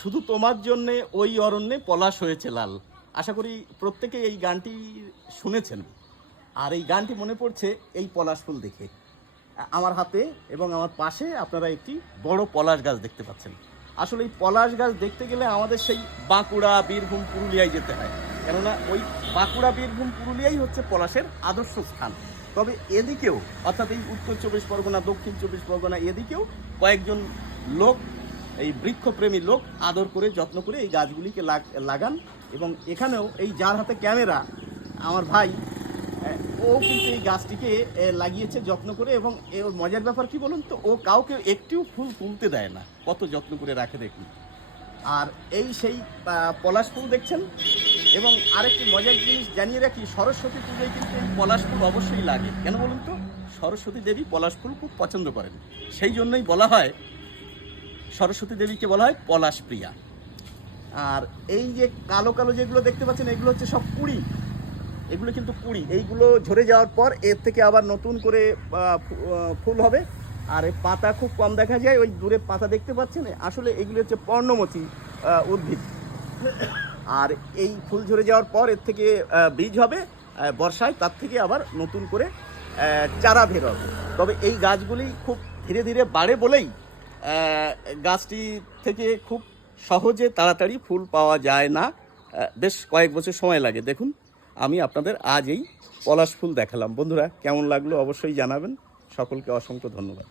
শুধু তোমার জন্যে, ওই অরণ্যে পলাশ হয়েছে লাল। আশা করি প্রত্যেকে এই গানটি শুনেছেন। আর এই গানটি মনে পড়ছে এই পলাশ ফুল দেখে। আমার হাতে এবং আমার পাশে আপনারা একটি বড় পলাশ গাছ দেখতে পাচ্ছেন। আসলে এই পলাশ গাছ দেখতে গেলে আমাদের সেই বাঁকুড়া, বীরভূম, পুরুলিয়ায় যেতে হয়। কেননা ওই বাঁকুড়া, বীরভূম, পুরুলিয়াই হচ্ছে পলাশের আদর্শ স্থান। তবে এদিকেও, অর্থাৎ এই উত্তর চব্বিশ পরগনা, দক্ষিণ চব্বিশ পরগনা, এদিকেও কয়েকজন লোক এই বৃক্ষপ্রেমী লোক আদর করে, যত্ন করে এই গাছগুলিকে লাগান এবং এখানেও এই যার হাতে ক্যামেরা, আমার ভাই ও কিন্তু এই গাছটিকে লাগিয়েছে যত্ন করে এবং ওর মজার ব্যাপার কি বলুন তো, ও কাউকে একটিও ফুল তুলতে দেয় না। কত যত্ন করে রাখে দেখুন। আর এই সেই পলাশ ফুল দেখছেন? এবং আরেকটি মজার জিনিস জানিয়ে রাখি, সরস্বতী পুজোয় কিন্তু এই পলাশ ফুল অবশ্যই লাগে। কেন বলুন তো? সরস্বতী দেবী পলাশ ফুল খুব পছন্দ করেন। সেই জন্যই বলা হয় সরস্বতী দেবীকে বলা হয় পলাশ প্রিয়া আর এই যে কালো কালো যেগুলো দেখতে পাচ্ছেন এগুলো হচ্ছে সব কুড়ি। এগুলো কিন্তু কুড়ি। এইগুলো ঝরে যাওয়ার পর এর থেকে আবার নতুন করে ফুল হবে। আর এই পাতা খুব কম দেখা যায় ওই দূরে পাতা দেখতে পাচ্ছেন? আসলে এগুলো হচ্ছে পর্ণমোচী আহ, উদ্ভিদ। আর এই ফুল ঝরে যাওয়ার পর এর থেকে বীজ হবে বর্ষায়। তার থেকে আবার নতুন করে চারা বের হবে। তবে এই গাছগুলি খুব ধীরে ধীরে বাড়ে বলেই গাছটি থেকে খুব সহজে তাড়াতাড়ি ফুল পাওয়া যায় না। বেশ কয়েক বছর সময় লাগে। দেখুন, আমি আপনাদের আজ এই পলাশ ফুল দেখালাম। বন্ধুরা, কেমন লাগল অবশ্যই জানাবেন। সকলকে অসংখ্য ধন্যবাদ।